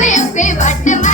Baby, baby,